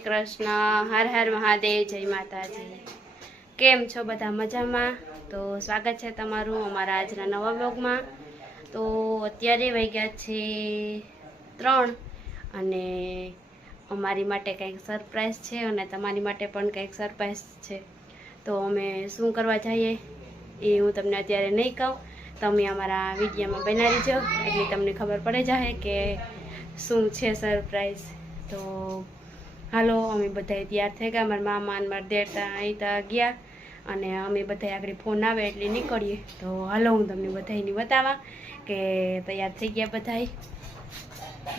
શ્રી કૃષ્ણ, હર હર મહાદેવ, જય માતાજી. કેમ છો બધા મજામાં? તો સ્વાગત છે તમારું અમારા આજના નવા બ્લોગમાં તો અત્યારે વાગ્યા છે ત્રણ અને અમારી માટે કંઈક સરપ્રાઈઝ છે અને તમારી માટે પણ કંઈક સરપ્રાઈઝ છે. તો અમે શું કરવા જઈએ એ હું તમને અત્યારે નહીં કહું. તમે અમારા વિડીયોમાં બનાવી જો એટલે તમને ખબર પડે જાય કે શું છે સરપ્રાઈઝ તો હાલો, અમે બધા તૈયાર થઈ ગયા. મારા મામા અને મારા દેડતા ત્યાં ગયા અને અમે બધા આગળ ફોન આવે એટલે નીકળીએ. તો હાલો, હું તમને બધાને બતાવવા કે તૈયાર થઈ ગયા બધાય.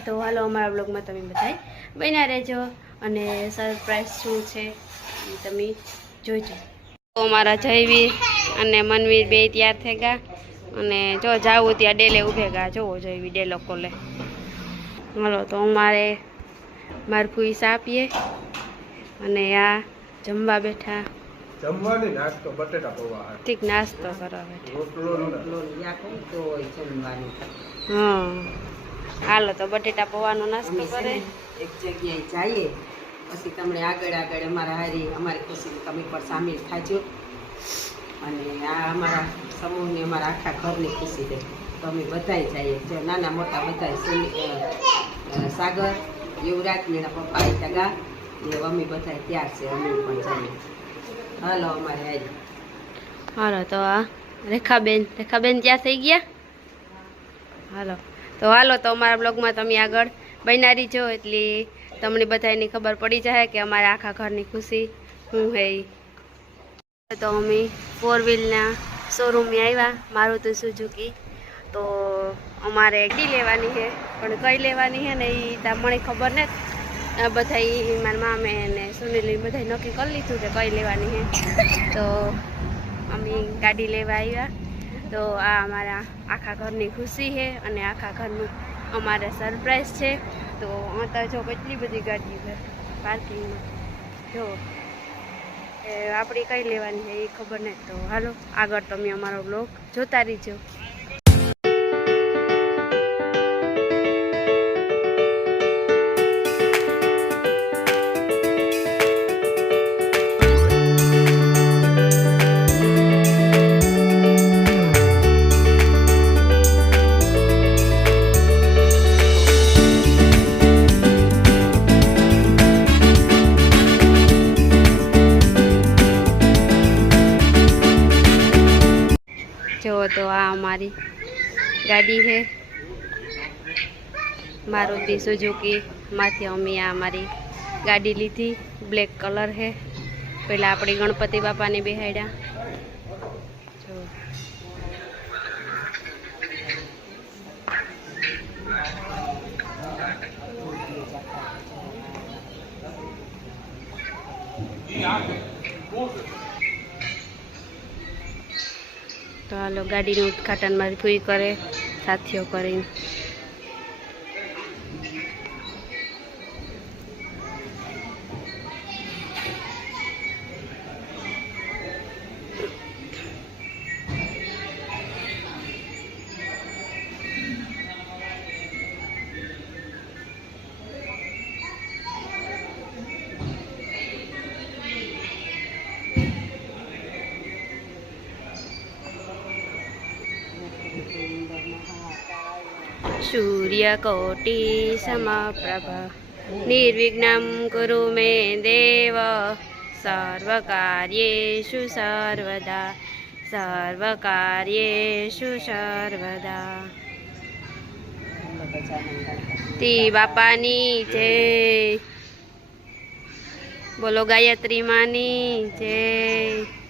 તો હાલો, અમારા બ્લોગમાં તમે બધાય બન્યા રહેજો અને સરપ્રાઈઝ શું છે એ તમે જોઈજો તો અમારા જયવીર અને મનવીર બે તૈયાર થઈ ગયા અને જો જાવું ત્યાં ડેલે ઉભે ગયા. જોવો જયવીર ડેલો કોલે હાલો, તો અમારે મારું પૈસા આપીએ અને આ જમવા બેઠા. જમવાની નાસ્તો બટેટા પૌવા ઠીક નાસ્તો કરવા બેઠા. હા હાલો તો બટેટા પૌવાનો નાસ્તો કરે. એક જગ્યાએ જઈએ. પછી તમને આગળ આગળ અમારા હારી અમારી ખુશી તમે પણ સામેલ થાજો. અને આ અમારા સમૂહની અમારા આખા ઘરની ખુશી દે તો અમે બધાય જઈએ. જો નાના મોટા બધાય સાગર યુવરાજ એના પપ્પા એ ગા. ને અમે બધા ત્યાર છે, અમે પણ જઈએ. હાલો, અમારે આવી હાલો, તો આ રેખાબેન રેખાબેન ત્યાં થઈ ગયા? હાલો, તો હાલો, તો અમારા બ્લોગમાં તમે આગળ બનારી જો એટલે તમને બધાની ખબર પડી જાય કે અમારા આખા ઘરની ખુશી હું હે તો અમે ફોર વ્હીલના શોરૂમે આવ્યા મારુતિ સુઝુકી તો અમારે ગાડી લેવાની છે. પણ કઈ લેવાની છે ને એ તા મને ખબર ને બધા મારા મામે ને સુનિલ બધા નક્કી કરી લીધું કે કઈ લેવાની હે. તો અમે ગાડી લેવા આવ્યા તો આ અમારા આખા ઘરની ખુશી છે અને આખા ઘરનું અમારે સરપ્રાઈઝ છે. તો અત્યારે જો કેટલી બધી ગાડી છે પાર્કિંગમાં જો આપણી કઈ લેવાની છે એ ખબર નહીં તો હાલો, આગળ તમે અમારો બ્લોગ જોતા રહીજો. જો તો આ અમારી ગાડી છે. મારુતિ સુઝુકી માંથી અમે આ અમારી ગાડી લીધી. બ્લેક કલર છે. પેલા આપણી ગણપતિ બાપાને બેહાડ્યા. જો. હાલો ગાડીનું ઉદઘાટન મારી ફૂઈ કરે સાથીઓ કરીને સૂર્યકોટિ સમપ્રભ નિર્વિઘ્નમ કુરુ મે દેવ સર્વકાર્યેષુ સર્વદા સર્વકાર્યેષુ સર્વદા તી બાપાની જય બોલો ગાયત્રી માની જય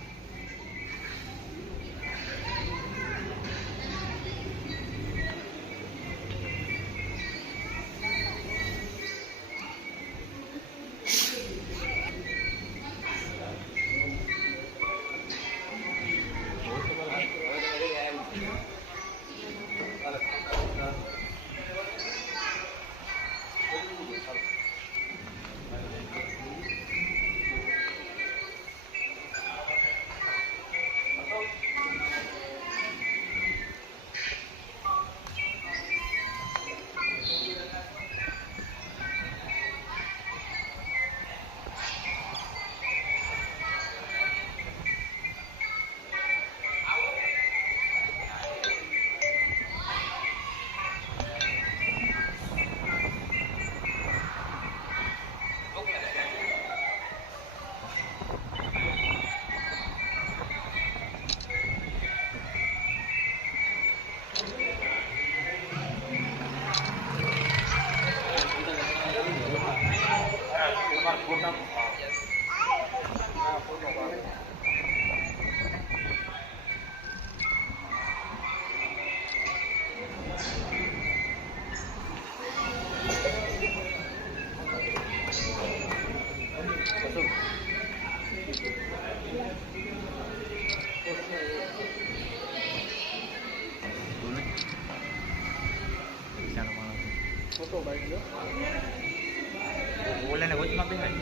ઓલાને વચમાં બેહાડ.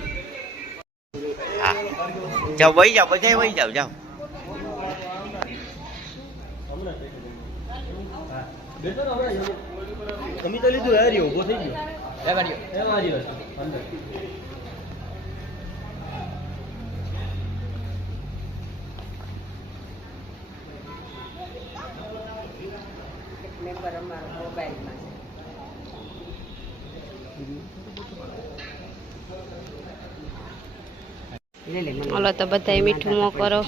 હા જાઓ વહી જાઓ બધા વહી જાઓ જાઓ તમે તો લીધું હારી ઊભો થઈ ગયો એમાં હારી હશે અંદર એક મેમ્બર અમારો મોબાઈલમાં છે લે લે મને ઓલો તો બધાય મીઠું મો કરો.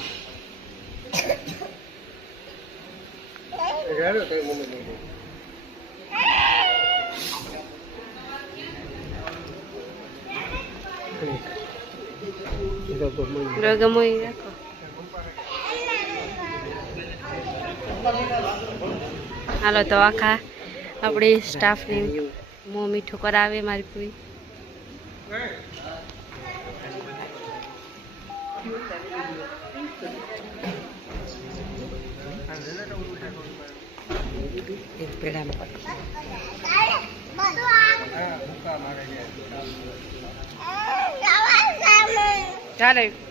રગમોઈ રાખો. હાલો તો આખા આપણી સ્ટાફને મોં મીઠું કરાવે મારી કોઈ ચાલે.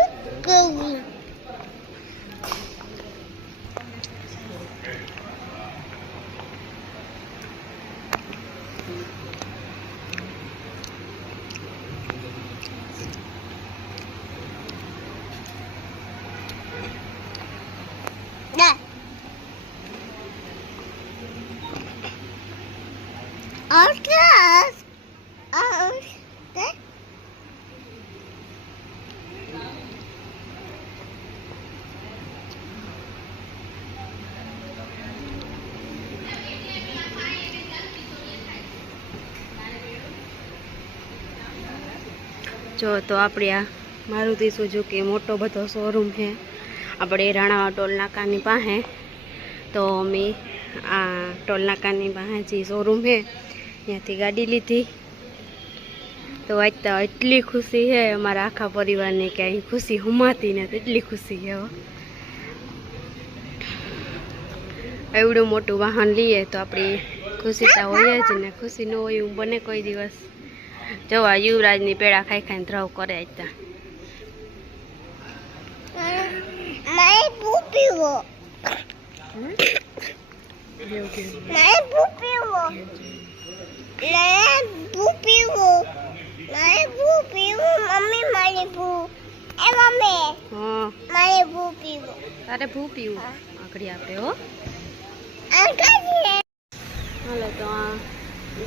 ને જો તો આપણે આ મારુતિ સુઝુકી મોટો બધો શોરૂમ છે. આપણે રાણાવા ટોલ નાકાની પાસે. તો અમે આ ટોલ નાકાની પાસે જે શોરૂમ છે ત્યાંથી ગાડી લીધી. તો આજ તો એટલી ખુશી છે અમારા આખા પરિવારની કે અહીં ખુશી હુમાતી ને એટલી ખુશી છે એવડું મોટું વાહન લઈએ તો આપણી ખુશી તો હોય જ ને ખુશી ન હોય હું બને કોઈ દિવસ. જવા યુવરાજની પેડા ખાઈ ખાઈને ધ્રવ કરે હતા હા. તારે ભૂ પીવું. આગળ આપે હો. હાલો તો આ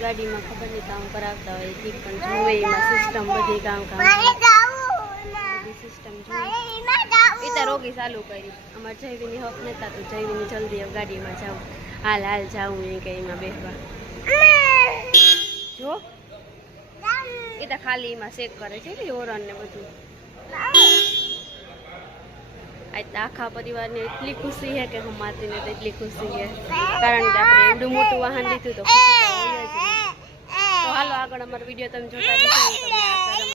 ગાડીમાં ખબર નહીં કામ કરાવતા હોય ઠીક પણ જોવે એમાં સિસ્ટમ બધી કામ કામ સિસ્ટમ જોવે. એ રોગી ચાલુ કરી. અમારે જયવીની હક નતા તો જયવીની જલ્દી હવે ગાડીમાં જાઉં. હાલ હાલ જાઉં એ કે એમાં બેસવા. જો. એ તો ખાલી એમાં શેક કરે છે કે ઓરન ને બધું. આજ તો આખા પરિવારને એટલી ખુશી છે કે હું માતીને તો એટલી ખુશી છે. કારણ કે આપણે એવડું મોટું વાહન લીધું તો. ખુશી ને. હાલો આગળ અમારો વીડિયો તમે જોતા